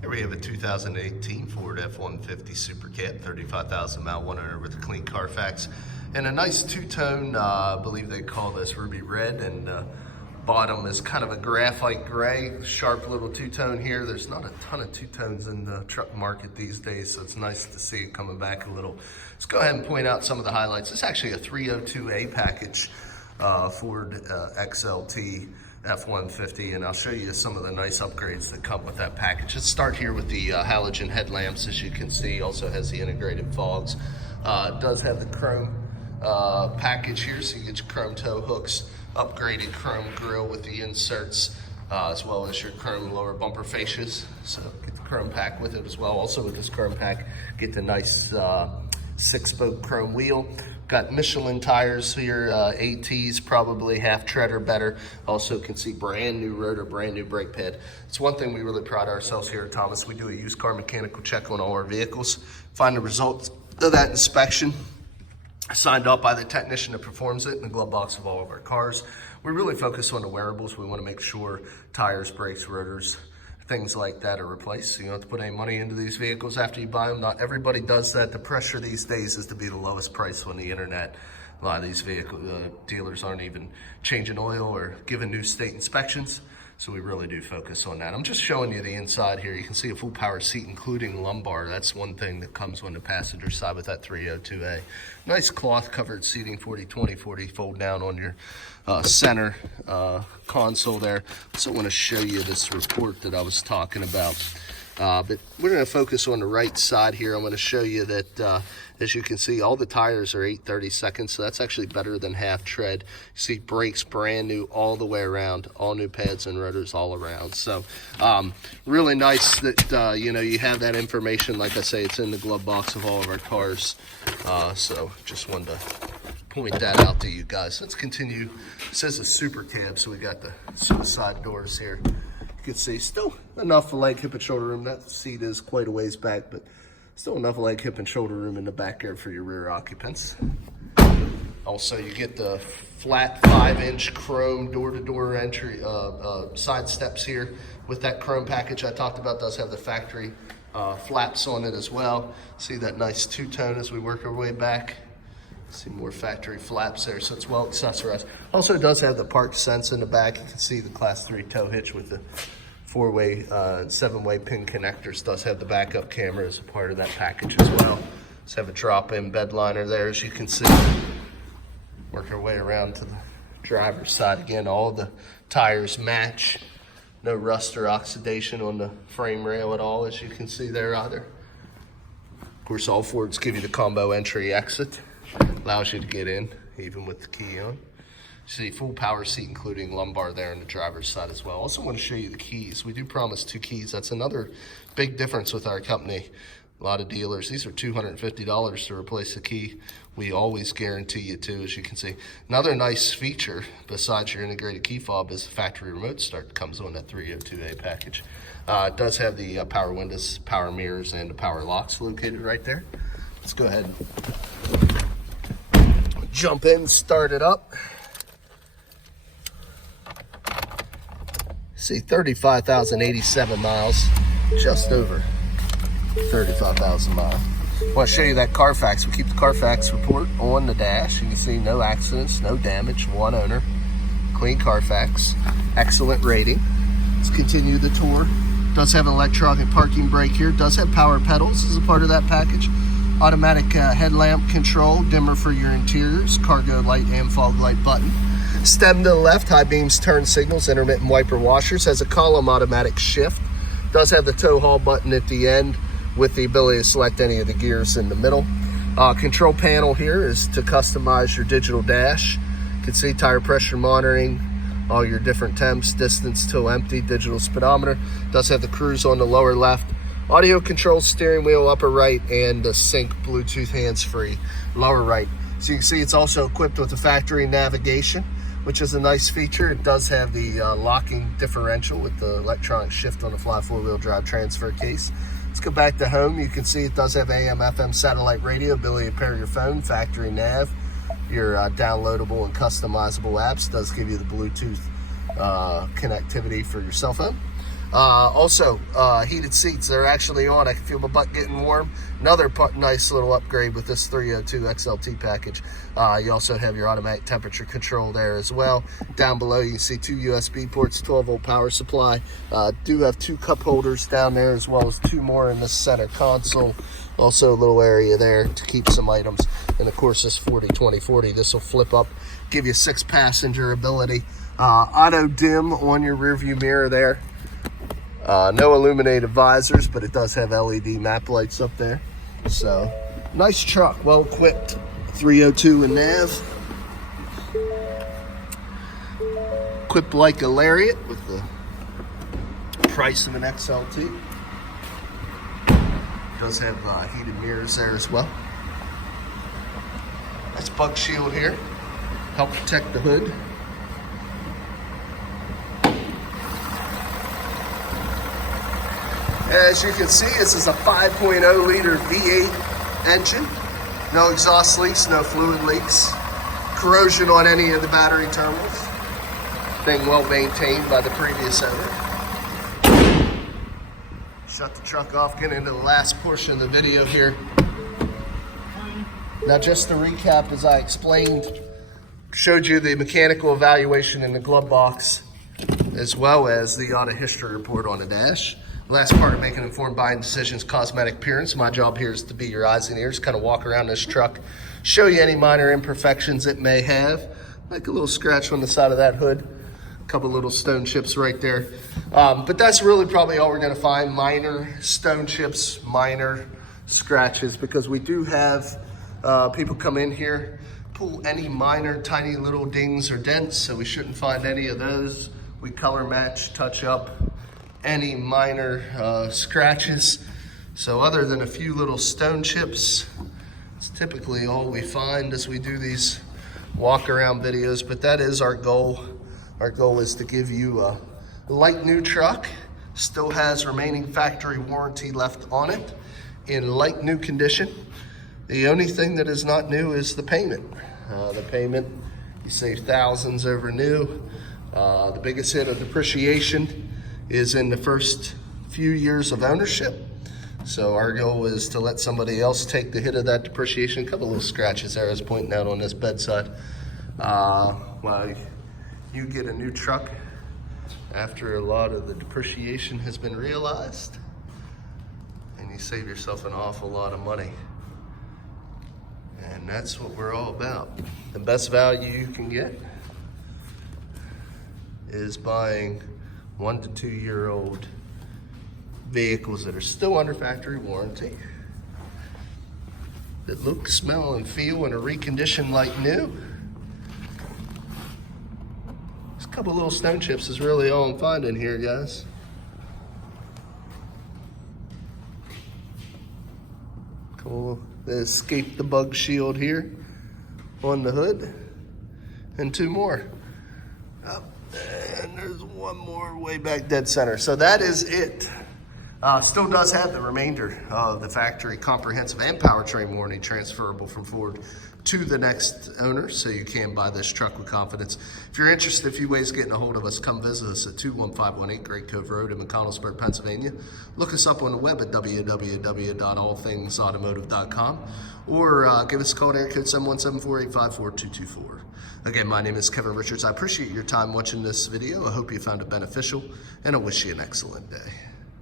Here we have a 2018 Ford F-150 Super Cab, 35,000 mile, one owner with a clean Carfax, and a nice two-tone, I believe they call this ruby red, and bottom is kind of a graphite gray, sharp little two-tone here. There's not a ton of two-tones in the truck market these days, so it's nice to see it coming back a little. Let's go ahead and point out some of the highlights. It's actually a 302A package, Ford XLT F-150, and I'll show you some of the nice upgrades that come with that package. Let's start here with the halogen headlamps. As you can see, also has the integrated fogs. It does have the chrome package here, so you get your chrome tow hooks, upgraded chrome grille with the inserts, as well as your chrome lower bumper fascias. So get the chrome pack with it as well. Also with this chrome pack, get the nice 6-spoke chrome wheel. Got Michelin tires here, ATs, probably half tread or better. Also can see brand new rotor, brand new brake pad. It's one thing we really pride ourselves here at Thomas. We do a used car mechanical check on all our vehicles, find the results of that inspection, signed off by the technician that performs it in the glove box of all of our cars. We really focus on the wearables. We want to make sure tires, brakes, rotors, things like that are replaced. So you don't have to put any money into these vehicles after you buy them. Not everybody does that. The pressure these days is to be the lowest price on the internet. A lot of these vehicle dealers aren't even changing oil or giving new state inspections. So we really do focus on that. I'm just showing you the inside here. You can see a full power seat, including lumbar. That's one thing that comes on the passenger side with that 302A. Nice cloth covered seating, 40/20, 40 fold down on your center console there. Also want to show you this report that I was talking about. But we're going to focus on the right side here. I'm going to show you that, as you can see, all the tires are 8/32, so that's actually better than half tread. You see brakes brand new all the way around, all new pads and rotors all around. So really nice that you have that information. Like I say, it's in the glove box of all of our cars. So just wanted to point that out to you guys. Let's continue. It says a super cab, so we got the side doors here. You can see still enough leg, hip, and shoulder room. That seat is quite a ways back, but still enough leg, hip, and shoulder room in the back there for your rear occupants. Also, you get the flat 5-inch chrome door-to-door entry side steps here with that chrome package I talked about. Does have the factory flaps on it as well. See that nice two-tone as we work our way back. See more factory flaps there, so it's well accessorized. Also, it does have the park sense in the back. You can see the Class 3 tow hitch with the 4-way, 7-way pin connectors. Does have the backup camera as a part of that package as well. Let's have a drop-in bed liner there, as you can see. Work our way around to the driver's side again. All the tires match. No rust or oxidation on the frame rail at all, as you can see there either. Of course, all Fords give you the combo entry exit. Allows you to get in, even with the key on. See, full power seat, including lumbar there on the driver's side as well. Also want to show you the keys. We do promise 2 keys. That's another big difference with our company. A lot of dealers, these are $250 to replace the key. We always guarantee you 2, as you can see. Another nice feature, besides your integrated key fob, is the factory remote start that comes on that 302A package. It does have the power windows, power mirrors, and the power locks located right there. Let's go ahead and jump in, start it up. See, 35,087 miles, just over 35,000 miles. I want to show you that Carfax. We keep the Carfax report on the dash. You can see no accidents, no damage, 1 owner, clean Carfax, excellent rating. Let's continue the tour. Does have an electronic parking brake here. Does have power pedals as a part of that package. Automatic headlamp control, dimmer for your interiors, cargo light and fog light button. Stem to the left, high beams, turn signals, intermittent wiper washers. Has a column automatic shift. Does have the tow haul button at the end with the ability to select any of the gears in the middle. Control panel here is to customize your digital dash. You can see tire pressure monitoring, all your different temps, distance till empty, digital speedometer. Does have the cruise on the lower left. Audio controls, steering wheel upper right, and the sync Bluetooth hands-free lower right. So you can see it's also equipped with the factory navigation, which is a nice feature. It does have the locking differential with the electronic shift on the fly 4-wheel drive transfer case. Let's go back to home. You can see it does have AM, FM satellite radio, ability to pair your phone, factory nav, your downloadable and customizable apps. Does give you the Bluetooth connectivity for your cell phone. Also, heated seats, they're actually on. I can feel my butt getting warm. Another nice little upgrade with this 302 XLT package. You also have your automatic temperature control there as well. Down below, you can see 2 USB ports, 12-volt power supply. Do have 2 cup holders down there, as well as 2 more in the center console. Also a little area there to keep some items. And of course, this 40-20-40, this will flip up, give you 6-passenger ability. Auto dim on your rear view mirror there. No illuminated visors, but it does have LED map lights up there. So, nice truck, well equipped. 302 in nav. Equipped like a Lariat with the price of an XLT. Does have heated mirrors there as well. Nice bug shield here. Help protect the hood. As you can see, this is a 5.0 liter V8 engine. No exhaust leaks, no fluid leaks. Corrosion on any of the battery terminals. Thing well maintained by the previous owner. Shut the truck off, get into the last portion of the video here. Now just to recap, as I explained, showed you the mechanical evaluation in the glove box, as well as the auto history report on the dash. Last part of making informed buying decisions, cosmetic appearance. My job here is to be your eyes and ears, kind of walk around this truck, show you any minor imperfections it may have, like a little scratch on the side of that hood, a couple little stone chips right there. But that's really probably all we're gonna find, minor stone chips, minor scratches, because we do have people come in here, pull any minor tiny little dings or dents, so we shouldn't find any of those. We color match, touch up any minor scratches. So other than a few little stone chips, it's typically all we find as we do these walk around videos, but that is our goal. Our goal is to give you a light new truck, still has remaining factory warranty left on it, in light new condition. The only thing that is not new is the payment. The payment, you save thousands over new. The biggest hit of depreciation is in the first few years of ownership. So our goal is to let somebody else take the hit of that depreciation. A couple little scratches there I was pointing out on this bedside. While you get a new truck after a lot of the depreciation has been realized, and you save yourself an awful lot of money. And that's what we're all about. The best value you can get is buying 1 to 2 year old vehicles that are still under factory warranty, that look, smell, and feel and are reconditioned like new. This couple little stone chips is really all I'm finding here, guys. Cool. The escape the bug shield here on the hood, and 2 more. Oh, and there's 1 more way back dead center. So that is it. Still does have the remainder of the factory comprehensive and powertrain warranty transferable from Ford to the next owner, so you can buy this truck with confidence. If you're interested, a few ways of getting a hold of us, come visit us at 21518 Great Cove Road in McConnellsburg, Pennsylvania. Look us up on the web at www.allthingsautomotive.com, or give us a call at area code 717-485-4224. Again, my name is Kevin Richards. I appreciate your time watching this video. I hope you found it beneficial, and I wish you an excellent day.